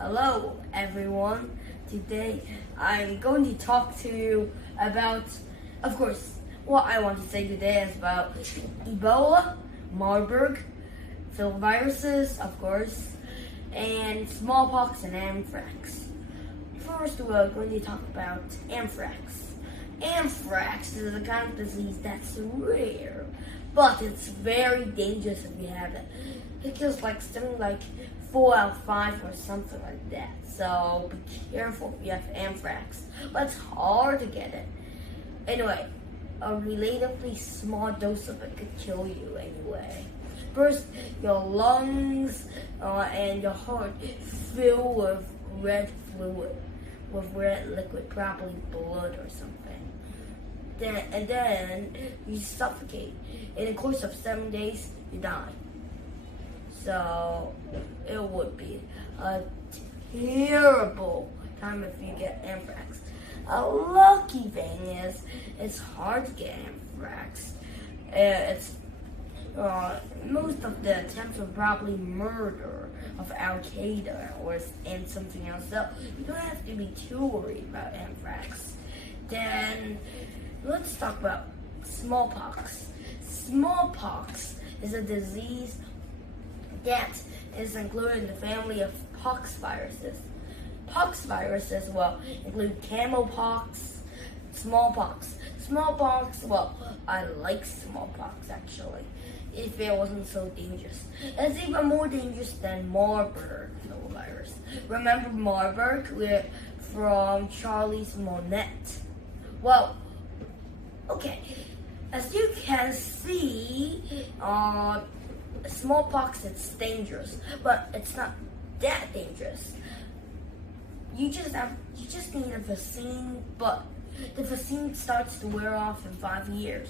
Hello everyone. Today I'm going to talk to you about, of course, what I want to say today is about Ebola, Marburg, viruses, of course, and smallpox and anthrax. First, we're going to talk about anthrax. Anthrax is a kind of disease that's rare, but it's very dangerous if you have it. It kills something like 4 out of 5 or something like that. So be careful if you have anthrax. But it's hard to get it. Anyway, a relatively small dose of it could kill you anyway. First, your lungs and your heart fill with red fluid, with red liquid, probably blood or something. Then you suffocate. In the course of 7 days, you die. So it would be a terrible time if you get anthrax. A lucky thing is it's hard to get anthrax. Most of the attempts were probably murder of Al-Qaeda and something else. So you don't have to be too worried about anthrax. Then let's talk about smallpox. Smallpox is a disease that is included in the family of pox viruses. Pox viruses will include camelpox, smallpox. Smallpox, well, I like smallpox actually, if it wasn't so dangerous. It's even more dangerous than Marburg virus. Remember Marburg from Charlie's Monet? Well, okay, as you can see, smallpox is dangerous, but it's not that dangerous. You just need a vaccine, but the vaccine starts to wear off in 5 years,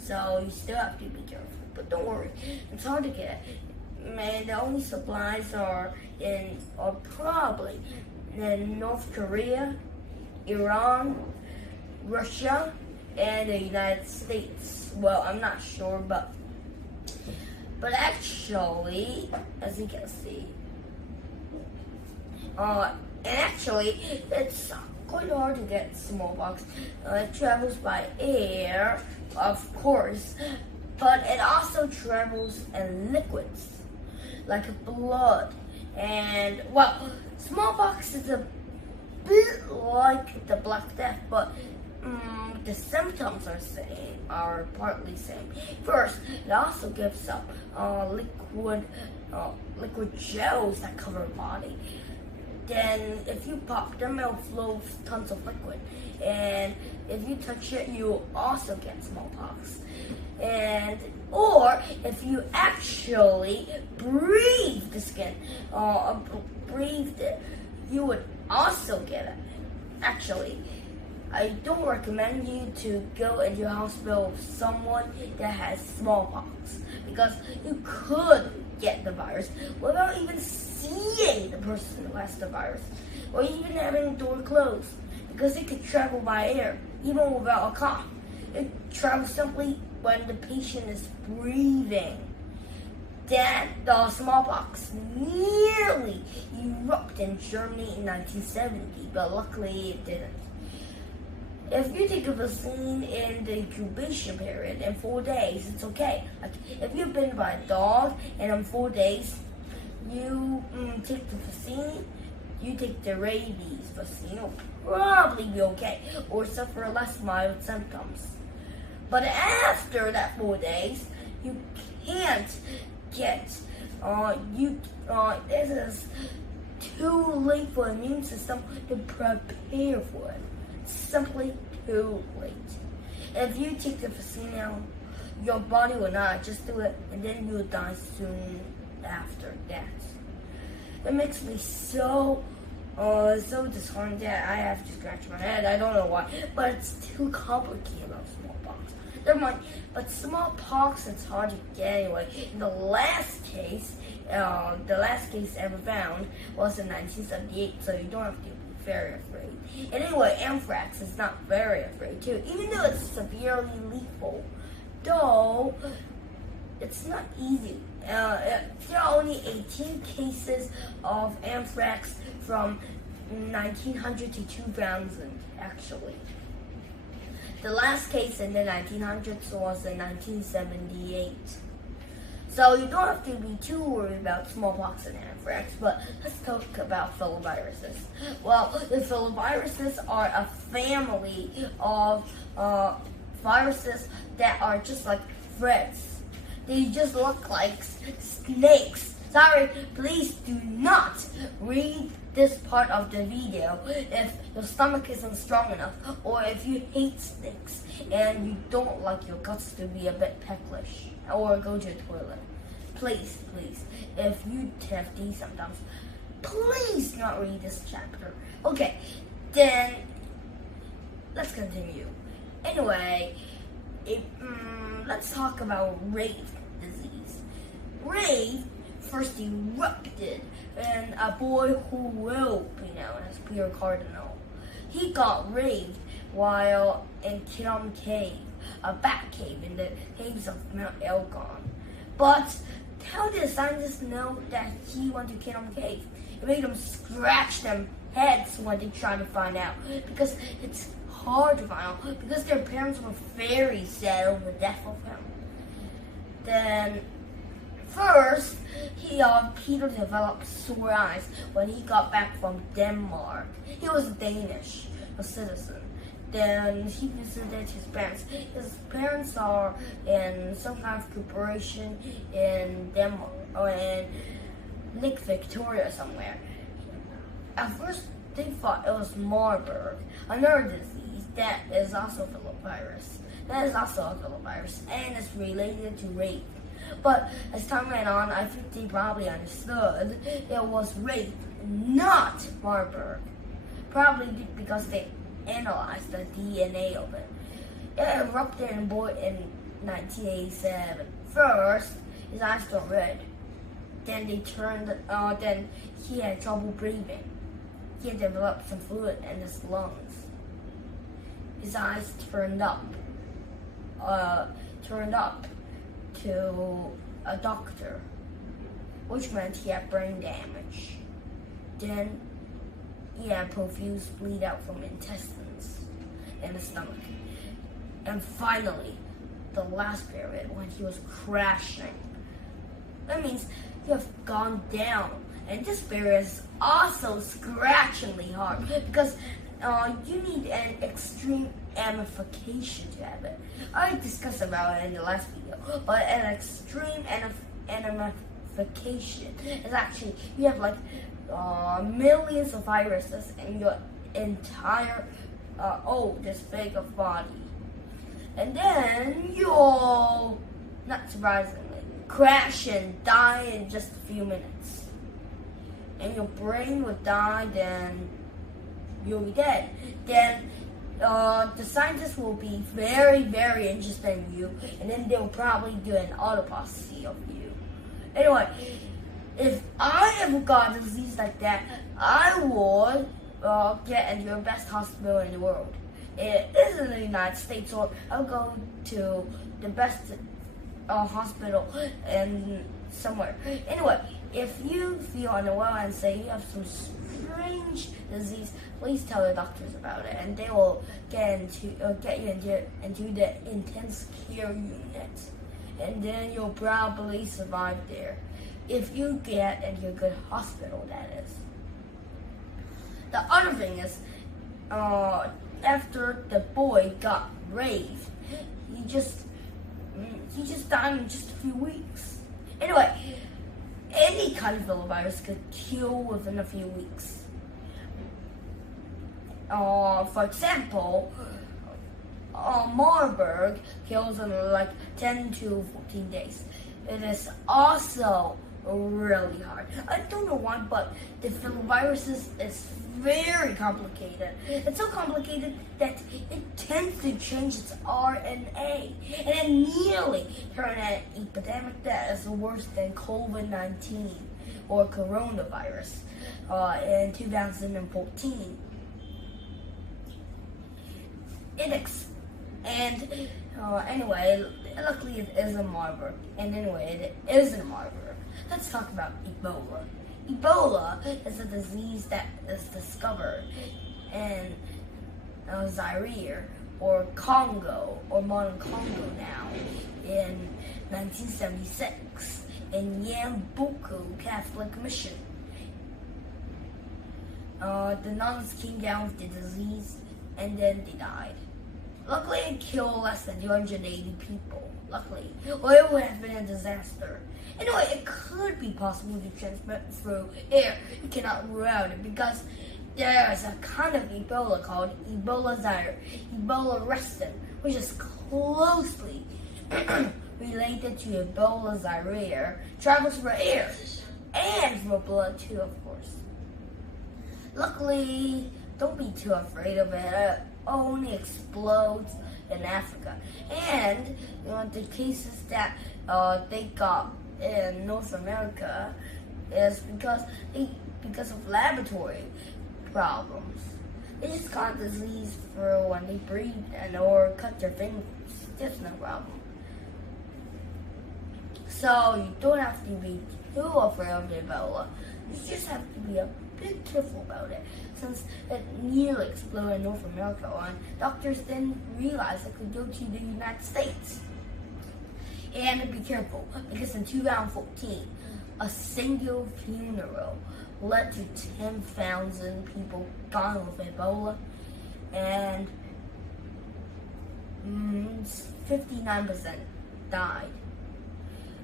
so you still have to be careful. But don't worry, it's hard to get. Man, the only supplies are probably in North Korea, Iran, Russia, and the United States. Well, I'm not sure, but actually, as you can see, it's quite hard to get smallpox. It travels by air, of course, but it also travels in liquids, like blood. And, well, smallpox is a bit like the Black Death, but the symptoms are partly same. First, it also gives up liquid gels that cover the body. Then, if you pop them, it'll flow tons of liquid. And if you touch it, you also get smallpox. Or if you actually breathe the skin, breathed it, you would also get it. Actually, I don't recommend you to go into a hospital with someone that has smallpox, because you could get the virus without even seeing the person who has the virus, or even having the door closed, because it could travel by air, even without a cough. It travels simply when the patient is breathing. The smallpox nearly erupted in Germany in 1970, but luckily it didn't. If you take a vaccine in the incubation period in 4 days, it's okay. Like if you've been by a dog and in 4 days you take the vaccine, you take the rabies vaccine, you'll probably be okay or suffer less mild symptoms. But after that 4 days, you can't get. This is too late for the immune system to prepare for it. Simply too late. If you take the vaccine now, your body will not adjust to it, and then you'll die soon after that. It makes me so disheartened that I have to scratch my head. I don't know why, but it's too complicated about smallpox. Never mind. But smallpox, it's hard to get anyway. The last case ever found was in 1978, so you don't have to be very afraid. And anyway, anthrax is not very afraid too, even though it's severely lethal. Though it's not easy. There are only 18 cases of anthrax from 1900 to 2000, actually. The last case in the 1900s was in 1978. So you don't have to be too worried about smallpox and anthrax, but let's talk about filoviruses. Well, the filoviruses are a family of viruses that are just like threads. They just look like snakes. Sorry, please do not read this part of the video if your stomach isn't strong enough, or if you hate snakes and you don't like your guts to be a bit pecklish, or go to the toilet. Please, if you have these symptoms, please do not read this chapter. Okay, then let's continue. Anyway, let's talk about Rave disease. Rave first erupted in a boy who will be known as Peter Cardinal. He got raved while in Kinom Cave, a bat cave in the caves of Mount Elgon. But how did scientists know that he went to Kinom Cave? It made them scratch their heads when they tried to find out, because it's hard to find out, because their parents were very sad over the death of him. Then first, Peter developed sore eyes when he got back from Denmark. He was Danish, a citizen. Then he visited his parents. His parents are in some kind of corporation in Denmark or in Lake Victoria somewhere. At first, they thought it was Marburg, another disease that is also a filovirus. And it's related to rape. But as time went on, I think they probably understood it was rape, not Marburg. Probably because they analyzed the DNA of it. It erupted in a boy in 1987. First, his eyes turned red. Then then he had trouble breathing. He had developed some fluid in his lungs. His eyes turned up to a doctor, which meant he had brain damage. Then he had profuse bleed out from intestines and the stomach. And finally, the last period when he was crashing. That means you have gone down. And this period is also scratchingly hard because you need an extreme amplification to have it. I discussed about it in the last video, but an extreme amplification is actually, you have like millions of viruses in your entire, this big of body. And then you'll, not surprisingly, crash and die in just a few minutes. And your brain will die, then you'll be dead. Then the scientists will be very, very interested in you, and then they'll probably do an autopsy of you. Anyway, if I ever got a disease like that, I would get into the best hospital in the world. It is in the United States, so I'll go to the best hospital and somewhere. Anyway, if you feel unwell and say you have some strange disease, please tell the doctors about it, and they will get you into the intense care unit, and then you'll probably survive there. If you get into a good hospital, that is. The other thing is, after the boy got raped, he just died in just a few weeks. Anyway, any kind of filovirus could kill within a few weeks. For example, Marburg kills in like 10 to 14 days. It is also really hard. I don't know why, but the filoviruses is very complicated. It's so complicated that it tends to change its RNA, and it nearly turned an epidemic that is worse than COVID-19 or coronavirus in 2014. Anyway, And luckily it is a Marburg. And anyway, it isn't a Marburg. Let's talk about Ebola. Ebola is a disease that is discovered in Zaire or Congo or modern Congo now in 1976 in Yambuku Catholic Mission. The nuns came down with the disease and then they died. Luckily, it killed less than 280 people. Luckily, or it would have been a disaster. Anyway, it could be possible to transmit through air. You cannot rule out it because there is a kind of Ebola called Ebola Zaire, Ebola resistant, which is closely related to Ebola Zaire, travels through air and through blood too, of course. Luckily, don't be too afraid of it. It only explodes in Africa. And the cases that they got in North America is because of laboratory problems. They just got disease through when they breathe or cut their fingers. That's no problem. So you don't have to be too afraid of Ebola. You just have to be a bit careful about it, since it nearly exploded in North America and doctors didn't realize it could go to the United States. And be careful, because in 2014, a single funeral led to 10,000 people dying with Ebola, and 59% died.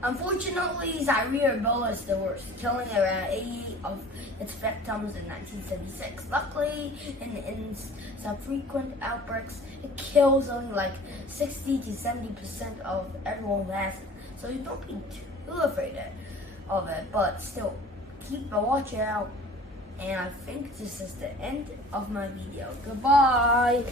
Unfortunately, Zaire Ebola is the worst, killing around 80 of its victims in 1976. Luckily, in subsequent outbreaks, it kills only like 60 to 70% of everyone who has it. So you don't be too afraid of it, but still, keep a watch out. And I think this is the end of my video. Goodbye!